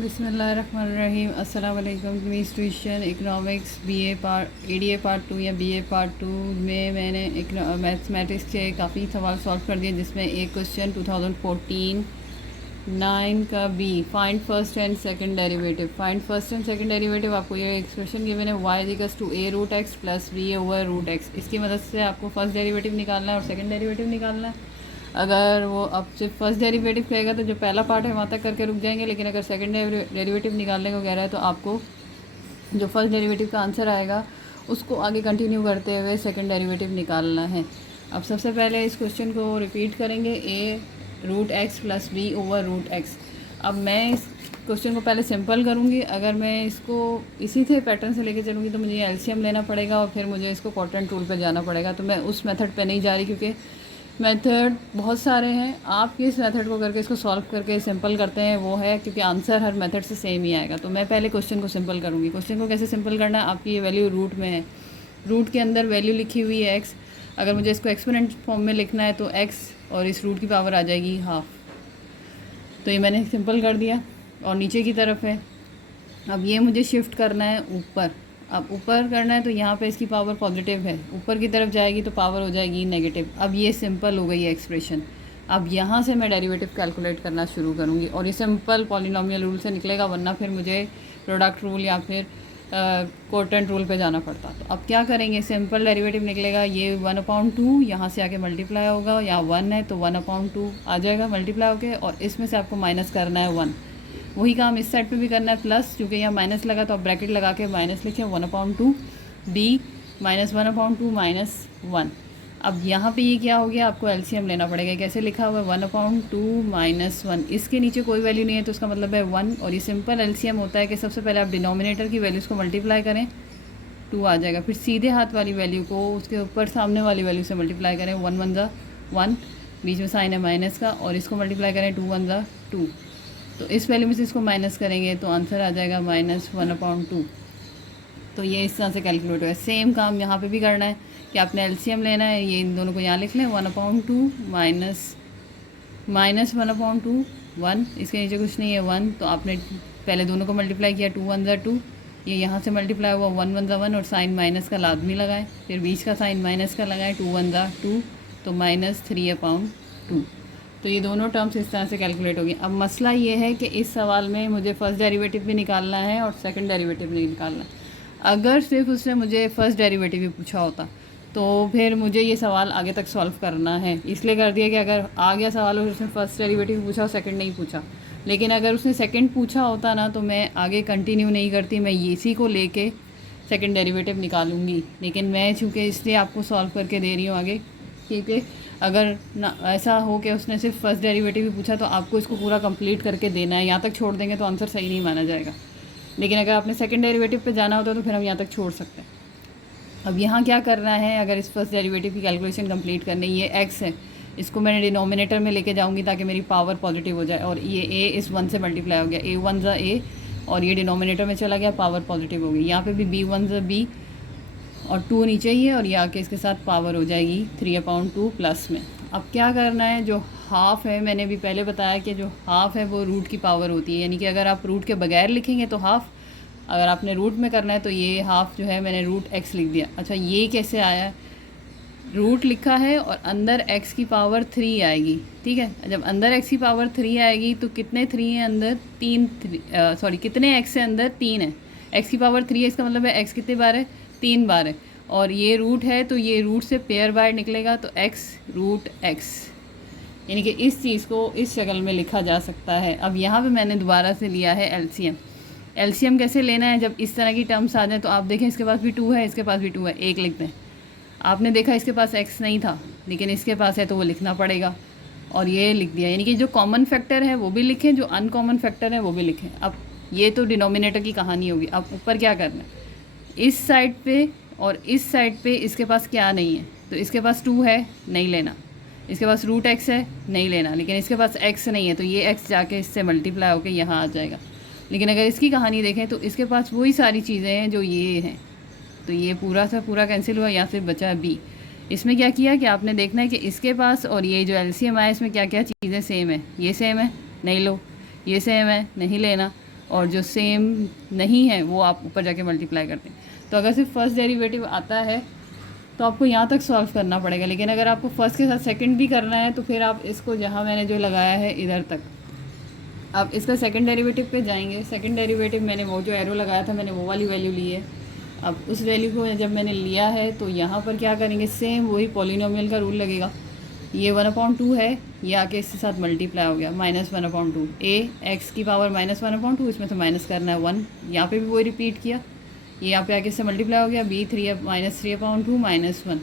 बिस्मिल्लाहिर्रहमानिर्रहीम। अस्सलाम वालेकुम। मीस tuition economics BA part ADA part 2 या बीए पार्ट 2 में मैंने एक मैथमेटिक्स के काफ़ी सवाल सॉल्व कर दिए, जिसमें एक क्वेश्चन 2014 9 का B, find first and second derivative. Find first and second derivative आपको ये एक्सप्रेशन गिवन है y equals to a root X plus b over root X. इसकी मदद से आपको फर्स्ट डेरिवेटिव निकालना है और सेकंड डेरिवेटिव निकालना है। अगर वो अब सिर्फ फर्स्ट डेरिवेटिव कहेगा तो जो पहला पार्ट है वहाँ तक करके रुक जाएंगे, लेकिन अगर सेकंड डेरिवेटिव निकालने को कह रहा है तो आपको जो फर्स्ट डेरिवेटिव का आंसर आएगा उसको आगे कंटिन्यू करते हुए सेकंड डेरिवेटिव निकालना है। अब सबसे पहले इस क्वेश्चन को रिपीट करेंगे, a root X plus B over root X. अब मैं इस क्वेश्चन को पहले सिंपल करूँगी। अगर मैं इसको इसी थे पैटर्न से लेके चलूँगी तो मुझे एलसीएम लेना पड़ेगा और फिर मुझे इसको क्वाड्रेंट रूल पे जाना पड़ेगा। तो मैं उस मेथड पे नहीं जा रही क्योंकि मेथड बहुत सारे हैं। आप किस मेथड को करके इसको सॉल्व करके सिंपल करते हैं वो है, क्योंकि आंसर हर मेथड से सेम ही आएगा। तो मैं पहले क्वेश्चन को सिंपल करूँगी। क्वेश्चन को कैसे सिंपल करना है, आपकी ये वैल्यू रूट में है, रूट के अंदर वैल्यू लिखी हुई है एक्स। अगर मुझे इसको एक्सपोनेंट फॉर्म में लिखना है तो एक्स और इस रूट की पावर आ जाएगी हाफ। तो ये मैंने सिंपल कर दिया और नीचे की तरफ है। अब ये मुझे शिफ्ट करना है ऊपर। अब ऊपर करना है तो यहाँ पे इसकी पावर पॉजिटिव है, ऊपर की तरफ जाएगी तो पावर हो जाएगी नेगेटिव। अब ये सिंपल हो गई है एक्सप्रेशन। अब यहाँ से मैं डेरिवेटिव कैलकुलेट करना शुरू करूँगी और ये सिंपल पॉलिनोमियल रूल से निकलेगा, वरना फिर मुझे प्रोडक्ट रूल या फिर क्वोटेंट रूल पे जाना पड़ता। तो अब क्या करेंगे, सिंपल डेरिवेटिव निकलेगा, ये 1/2 यहाँ से आके मल्टीप्लाई होगा, यहाँ 1 है तो 1/2 आ जाएगा मल्टीप्लाई होके, और इसमें से आपको माइनस करना है 1। वही काम इस साइड पे भी करना है, प्लस क्योंकि यहाँ माइनस लगा तो आप ब्रैकेट लगा के माइनस लिखें 1/2 b माइनस 1/2 माइनस 1। अब यहाँ पे ये क्या हो गया, आपको एलसीएम लेना पड़ेगा। कैसे लिखा हुआ है 1/2 माइनस 1, इसके नीचे कोई वैल्यू नहीं है तो उसका मतलब है 1। और ये सिंपल एलसीएम होता है कि सबसे पहले आप डिनोमिनेटर की वैल्यूज़ को मल्टीप्लाई करें, 2 आ जाएगा। फिर सीधे हाथ वाली वैल्यू को उसके ऊपर सामने वाली वैल्यू से मल्टीप्लाई करें, 1 1 ज़ा 1, बीच में साइन है माइनस का, और इसको मल्टीप्लाई करें 2 1 ज़ा 2। तो इस वैल्यू में से इसको माइनस करेंगे तो आंसर आ जाएगा माइनस 1/2। तो ये इस तरह से कैलकुलेट हुआ। सेम काम यहाँ पे भी करना है कि आपने एलसीएम लेना है। ये इन दोनों को यहाँ लिख लें, 1/2 माइनस 1/2 1, इसके नीचे कुछ नहीं है 1। तो आपने पहले दोनों को मल्टीप्लाई किया, 2 1 ज़ा 2, ये यहाँ से मल्टीप्लाई हुआ 1 1 ज़ा 1, और साइन माइनस का लाजमी लगाएं, फिर बीच का साइन माइनस का लगाएं, 2 1 ज़ा 2 तो माइनस 3/2। तो ये दोनों टर्म्स इस तरह से कैलकुलेट होगी। अब मसला ये है कि इस सवाल में मुझे फ़र्स्ट डेरिवेटिव भी निकालना है और सेकंड डेरिवेटिव भी निकालना है। अगर सिर्फ उसने मुझे फ़र्स्ट डेरिवेटिव भी पूछा होता तो फिर मुझे ये सवाल आगे तक सॉल्व करना है। इसलिए कर दिया कि अगर आ गया सवाल और उसने फ़र्स्ट डेरिवेटिव पूछा और सेकंड नहीं पूछा। लेकिन अगर उसने सेकंड पूछा होता ना तो मैं आगे कंटिन्यू नहीं करती, मैं इसी को लेके सेकंड डेरिवेटिव निकालूंगी। लेकिन मैं चूँकि इसलिए आपको सॉल्व करके दे रही हूँ आगे, क्योंकि अगर ना ऐसा हो कि उसने सिर्फ फर्स्ट डेरिवेटिव भी पूछा तो आपको इसको पूरा कंप्लीट करके देना है। यहाँ तक छोड़ देंगे तो आंसर सही नहीं माना जाएगा। लेकिन अगर आपने सेकंड डेरिवेटिव पे जाना होता है तो फिर हम यहाँ तक छोड़ सकते हैं। अब यहाँ क्या करना है, अगर इस फर्स्ट डेरिवेटिव की कैलकुलेशन कंप्लीट करनी, ये एक्स है, इसको मैंने डिनोमिनेटर में लेके जाऊँगी ताकि मेरी पावर पॉजिटिव हो जाए। और ये ए इस 1 से मल्टीप्लाई हो गया, a 1 ज़ा a, और ये डिनोमिनेटर में चला गया, पावर पॉजिटिव हो गई। यहाँ पर भी b 1 ज़ा b और 2 नीचे ही है, और ये आके इसके साथ पावर हो जाएगी 3/2 प्लस में। अब क्या करना है, जो हाफ़ है, मैंने भी पहले बताया कि जो हाफ़ है वो रूट की पावर होती है, यानी कि अगर आप रूट के बगैर लिखेंगे तो हाफ़, अगर आपने रूट में करना है तो ये हाफ़ जो है मैंने रूट एक्स लिख दिया। अच्छा, ये कैसे आया, रूट लिखा है और अंदर x की पावर 3 आएगी। ठीक है, जब अंदर x की पावर 3 आएगी तो कितने 3 हैं अंदर, 3 सॉरी कितने x है अंदर, 3 है। x की पावर 3 है, इसका मतलब है x कितने बार है, 3 बार है। और ये रूट है तो ये रूट से पेयर बार निकलेगा तो x रूट x, यानी कि इस चीज़ को इस शक्ल में लिखा जा सकता है। अब यहाँ पे मैंने दोबारा से लिया है एलसीएम। एलसीएम कैसे लेना है, जब इस तरह की टर्म्स आ जाए तो आप देखें इसके पास भी 2 है, इसके पास भी 2 है, एक लिखते हैं। आपने देखा इसके पास x नहीं था लेकिन इसके पास है तो वो लिखना पड़ेगा, और ये लिख दिया। यानी कि जो कॉमन फैक्टर है वो भी लिखें, जो अनकॉमन फैक्टर है वो भी लिखें। अब ये तो डिनोमिनेटर की कहानी होगी। अब ऊपर क्या करना है, इस साइड पे और इस साइड पे इसके पास क्या नहीं है, तो इसके पास 2 है, नहीं लेना। इसके पास रूट x है, नहीं लेना। लेकिन इसके पास x नहीं है तो ये x जाके इससे मल्टीप्लाई होकर यहाँ आ जाएगा। लेकिन अगर इसकी कहानी देखें तो इसके पास वही सारी चीज़ें हैं जो ये हैं, तो ये पूरा सा पूरा कैंसिल हुआ, यहाँ से बचा b। इसमें क्या किया कि आपने देखना है कि इसके पास और ये जो एलसीएम आया इसमें क्या क्या चीज़ें सेम है। ये सेम है, नहीं लो। ये सेम है, नहीं लेना। और जो सेम नहीं है वो आप ऊपर जाके मल्टीप्लाई करते हैं। तो अगर सिर्फ फर्स्ट डेरिवेटिव आता है तो आपको यहाँ तक सॉल्व करना पड़ेगा, लेकिन अगर आपको फर्स्ट के साथ सेकंड भी करना है तो फिर आप इसको जहाँ मैंने जो लगाया है इधर तक, आप इसका सेकंड डेरिवेटिव पे जाएंगे। सेकंड डेरिवेटिव मैंने वो जो एरो लगाया था मैंने वो वाली वैल्यू ली है। अब उस वैल्यू को जब मैंने लिया है तो यहाँ पर क्या करेंगे, सेम वही पॉलिनोमियल का रूल लगेगा। ये 1/2 है, ये आके इसके साथ मल्टीप्लाई हो गया -1/2 ए एक्स की पावर -1/2, इसमें से माइनस करना है 1, यहाँ पे भी वही रिपीट किया, ये यहाँ पे आके इससे मल्टीप्लाई हो गया -3/2 -1।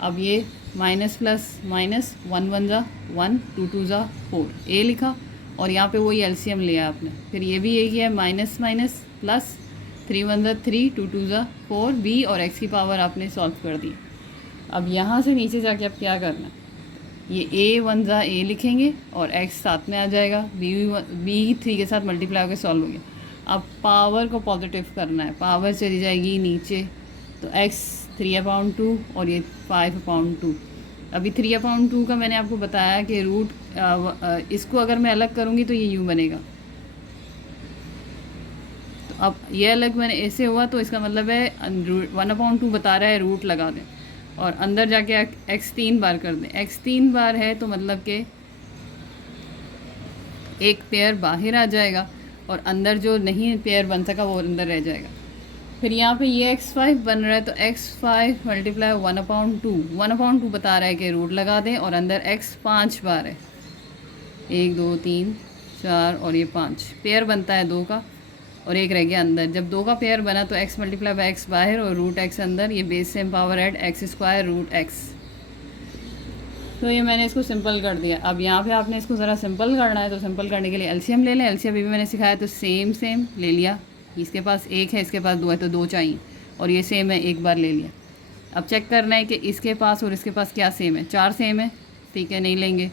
अब ये माइनस प्लस माइनस 1 1 ज़ा 1 2 2 ज़ा 4 ए लिखा, और यहाँ पे वही एलसीएम लिया आपने। फिर ये भी यही है माइनस माइनस प्लस 3 1 ज़ा 3 2 2 ज़ा 4 बी, और एक्स की पावर आपने सॉल्व कर दी। अब यहाँ से नीचे जाके आप क्या करना है, ये ए 1 ज़ा ए लिखेंगे और एक्स साथ में आ जाएगा, बी 3 के साथ मल्टीप्लाई होकर सॉल्व हो गया। अब पावर को पॉजिटिव करना है, पावर चली जाएगी नीचे, तो एक्स 3/2 और ये 5/2। अभी 3/2 का मैंने आपको बताया कि रूट इसको अगर मैं अलग करूँगी तो ये यूँ बनेगा। तो अब ये अलग मैंने ऐसे हुआ तो इसका मतलब है 1/2 बता रहा है, रूट लगा दें और अंदर जाके एक्स 3 बार कर दें। एक्स 3 बार है तो मतलब कि एक पेयर बाहर आ जाएगा और अंदर जो नहीं पेयर बन सका वो अंदर रह जाएगा। फिर यहाँ पे ये x5 बन रहा है तो x5 मल्टीप्लाई 1/2 बता रहा है कि रूट लगा दें, और अंदर x 5 बार है, 1 2 3 4 और ये 5 पेयर बनता है 2 का, और एक रह गया अंदर। जब 2 का पेयर बना तो x मल्टीप्लाई बाई एक्स बाहर और रूट x अंदर, ये base same power add x² root x। तो ये मैंने इसको सिंपल कर दिया। अब यहाँ पे आपने इसको ज़रा सिंपल करना है, तो सिंपल करने के लिए एलसीएम ले लें। एलसीएम भी मैंने सिखाया तो सेम ले लिया, इसके पास 1 है इसके पास 2 है तो 2 चाहिए, और ये सेम है 1 बार ले लिया। अब चेक करना है कि इसके पास और इसके पास क्या सेम है, 4 सेम है, ठीक है नहीं लेंगे।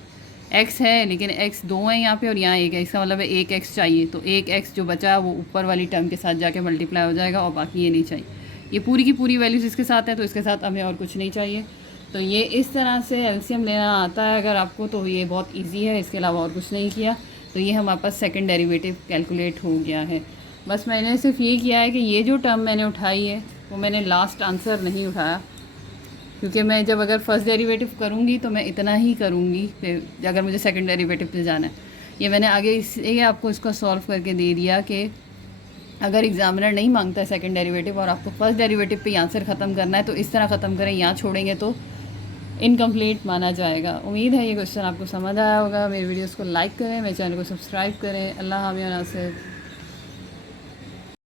x है लेकिन x 2 है यहाँ पे और यहाँ 1 है, इसका मतलब है 1 x चाहिए, तो 1 x जो बचा है वो ऊपर वाली टर्म के साथ जाके मल्टीप्लाई हो जाएगा और बाकी ये नहीं चाहिए। ये पूरी की पूरी वैल्यूज़ इसके साथ है तो इसके साथ हमें और कुछ नहीं चाहिए। तो ये इस तरह से एलसीएम लेना आता है अगर आपको, तो ये बहुत ईजी है, इसके अलावा और कुछ नहीं किया। तो ये हमारे पास सेकंड डेरिवेटिव कैलकुलेट हो गया है। बस मैंने सिर्फ ये किया है कि ये जो टर्म मैंने उठाई है वो मैंने लास्ट आंसर नहीं उठाया, क्योंकि मैं जब अगर फर्स्ट डेरिवेटिव करूँगी तो मैं इतना ही करूँगी, फिर अगर मुझे सेकंड डेरिवेटिव पे जाना है। ये मैंने आगे इसलिए आपको इसको सॉल्व करके दे दिया कि अगर एग्जामिनर नहीं मांगता है सेकंड डेरिवेटिव और आपको फर्स्ट डेरिवेटिव पे आंसर ख़त्म करना है तो इस तरह ख़त्म करें, यहाँ छोड़ेंगे तो इनकम्प्लीट माना जाएगा। उम्मीद है ये क्वेश्चन आपको समझ आया होगा। मेरे वीडियोस को लाइक करें, मेरे चैनल को सब्सक्राइब करें। अल्लाह हाफ़िज़।